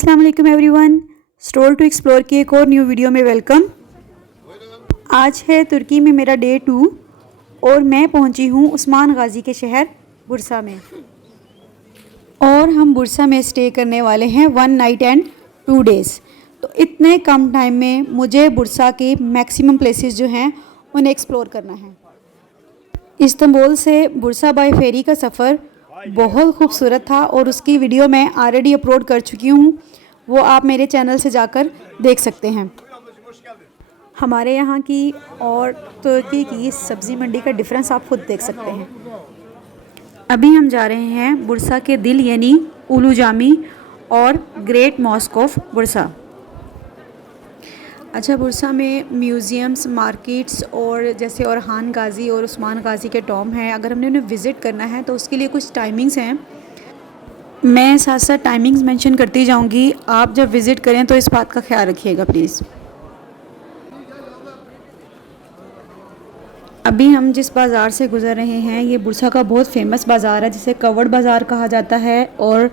अस्सलाम वालेकुम everyone. Stroll to explore की एक और न्यू वीडियो में वेलकम। आज है तुर्की में मेरा डे 2 और मैं पहुंची हूं उस्मान गाजी के शहर बुरसा में, और हम बुरसा में स्टे करने वाले हैं 1 नाइट एंड 2 डेज़। तो इतने कम टाइम में मुझे बुरसा के मैक्सिमम प्लेसेस जो हैं उन्हें एक्सप्लोर करना है। इस्तांबुल से बुरसा बाय फेरी का सफ़र बहुत खूबसूरत था और उसकी वीडियो मैं ऑलरेडी अपलोड कर चुकी हूँ, वो आप मेरे चैनल से जाकर देख सकते हैं। हमारे यहाँ की और तुर्की की सब्ज़ी मंडी का डिफरेंस आप खुद देख सकते हैं। अभी हम जा रहे हैं बुरसा के दिल यानी उलू जामी और ग्रेट मॉस्क ऑफ बुरसा। अच्छा, बुरसा में म्यूज़ियम्स, मार्केट्स और जैसे orhan गाज़ी और उस्मान गाज़ी के टॉम हैं। अगर हमने उन्हें विज़िट करना है तो उसके लिए कुछ टाइमिंग्स हैं, मैं साथ साथ टाइमिंग्स मेंशन करती जाऊंगी। आप जब विज़िट करें तो इस बात का ख्याल रखिएगा प्लीज़। अभी हम जिस बाज़ार से गुज़र रहे हैं ये बुरसा का बहुत फेमस बाज़ार है, जिसे कवड़ बाज़ार कहा जाता है और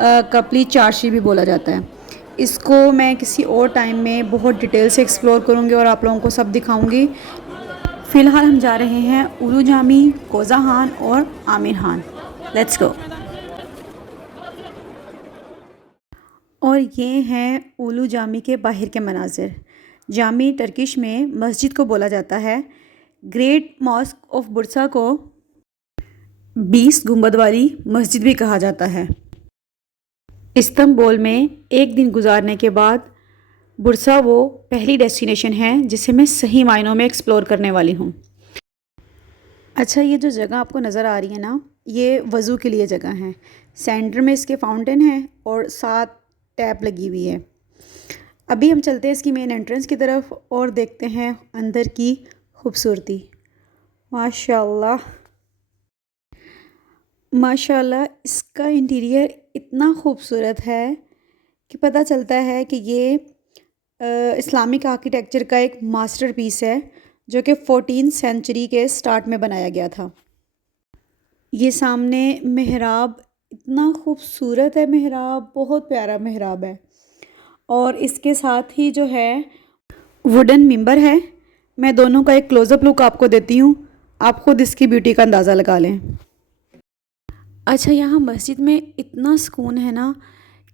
कपली चार्शी भी बोला जाता है। इसको मैं किसी और टाइम में बहुत डिटेल से एक्सप्लोर करूंगी और आप लोगों को सब दिखाऊंगी। फ़िलहाल हम जा रहे हैं उलू जामी, कोज़ाखान और आमिर खान। Let's go. और ये हैं उलू जामी के बाहर के मनाज़िर। जामी टर्किश में मस्जिद को बोला जाता है। ग्रेट मॉस्क ऑफ बुरसा को 20 गुंबद वाली मस्जिद भी कहा जाता है। इस्तांबुल में एक दिन गुजारने के बाद बुरसा वो पहली डेस्टिनेशन है जिसे मैं सही मायनों में एक्सप्लोर करने वाली हूँ। अच्छा, ये जो जगह आपको नज़र आ रही है ना, ये वज़ू के लिए जगह है। सेंटर में इसके फाउंटेन है और 7 टैप लगी हुई है। अभी हम चलते हैं इसकी मेन एंट्रेंस की तरफ और देखते हैं अंदर की खूबसूरती। माशाल्लाह माशाल्लाह, इसका इंटीरियर इतना खूबसूरत है कि पता चलता है कि ये इस्लामिक आर्किटेक्चर का एक मास्टरपीस है जो कि 14th सेंचुरी के स्टार्ट में बनाया गया था। ये सामने मेहराब इतना खूबसूरत है, मेहराब बहुत प्यारा मेहराब है, और इसके साथ ही जो है वुडन मिंबर है। मैं दोनों का एक क्लोज़अप लुक आपको देती हूँ, आप खुद इसकी ब्यूटी का अंदाज़ा लगा लें। अच्छा, यहाँ मस्जिद में इतना सुकून है ना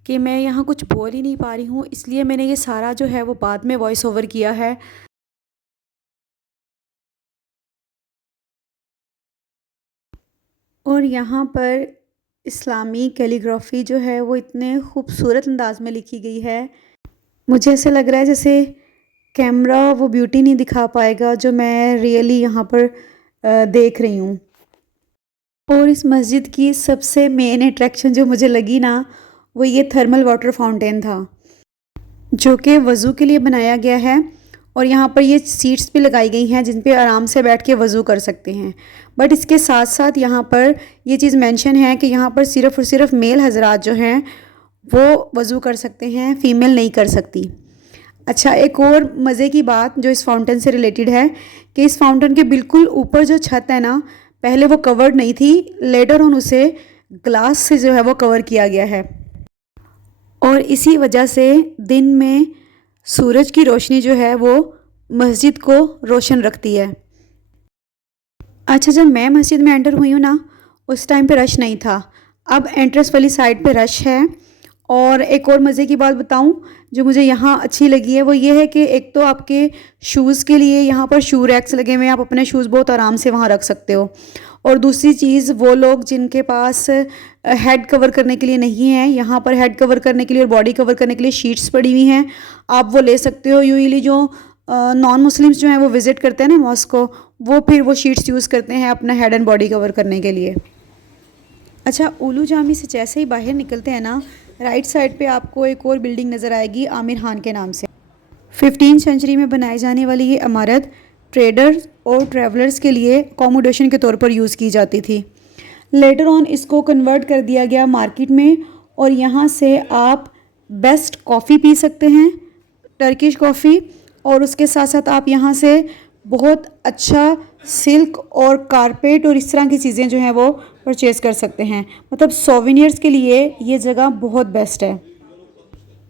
कि मैं यहाँ कुछ बोल ही नहीं पा रही हूँ, इसलिए मैंने ये सारा जो है वो बाद में वॉइस ओवर किया है। और यहाँ पर इस्लामी कैलीग्राफी जो है वो इतने खूबसूरत अंदाज में लिखी गई है, मुझे ऐसे लग रहा है जैसे कैमरा वो ब्यूटी नहीं दिखा पाएगा जो मैं रियली यहाँ पर देख रही हूँ। और इस मस्जिद की सबसे मेन अट्रैक्शन जो मुझे लगी ना, वो ये थर्मल वाटर फाउंटेन था जो कि वज़ू के लिए बनाया गया है। और यहाँ पर ये सीट्स भी लगाई गई हैं जिन पे आराम से बैठ के वज़ू कर सकते हैं। बट इसके साथ साथ यहाँ पर ये चीज़ मेंशन है कि यहाँ पर सिर्फ़ और सिर्फ मेल हज़रात जो हैं वो वज़ू कर सकते हैं, फ़ीमेल नहीं कर सकती। अच्छा, एक और मज़े की बात जो इस फाउंटेन से रिलेटेड है कि इस फाउंटेन के बिल्कुल ऊपर जो छत है ना, पहले वो कवर्ड नहीं थी, लेटर ऑन उसे ग्लास से जो है वो कवर किया गया है, और इसी वजह से दिन में सूरज की रोशनी जो है वो मस्जिद को रोशन रखती है। अच्छा, जब मैं मस्जिद में एंटर हुई हूँ ना, उस टाइम पे रश नहीं था। अब एंट्रेंस वाली साइड पे रश है। और एक और मज़े की बात बताऊं जो मुझे यहाँ अच्छी लगी है, वो ये है कि एक तो आपके शूज़ के लिए यहाँ पर शू रैक्स लगे हुए हैं, आप अपने शूज़ बहुत आराम से वहाँ रख सकते हो। और दूसरी चीज़, वो लोग जिनके पास हेड कवर करने के लिए नहीं है, यहाँ पर हेड कवर करने के लिए और बॉडी कवर करने के लिए शीट्स पड़ी हुई हैं, आप वो ले सकते हो। यूजुअली जो नॉन मुस्लिम्स जो हैं वो विज़िट करते हैं ना मॉस्क को, वो फिर वो शीट्स यूज़ करते हैं अपना हेड एंड बॉडी कवर करने के लिए। अच्छा, उलू जामी से जैसे ही बाहर निकलते हैं ना, राइट साइड पे आपको एक और बिल्डिंग नज़र आएगी आमिर खान के नाम से। 15th सेंचुरी में बनाई जाने वाली ये इमारत ट्रेडर्स और ट्रैवलर्स के लिए अकोमोडेशन के तौर पर यूज़ की जाती थी। लेटर ऑन इसको कन्वर्ट कर दिया गया मार्केट में, और यहाँ से आप बेस्ट कॉफ़ी पी सकते हैं, टर्किश कॉफ़ी, और उसके साथ साथ आप यहाँ से बहुत अच्छा सिल्क और कारपेट और इस तरह की चीज़ें जो हैं वो परचेज़ कर सकते हैं। मतलब सोवेनियर्स के लिए ये जगह बहुत बेस्ट है।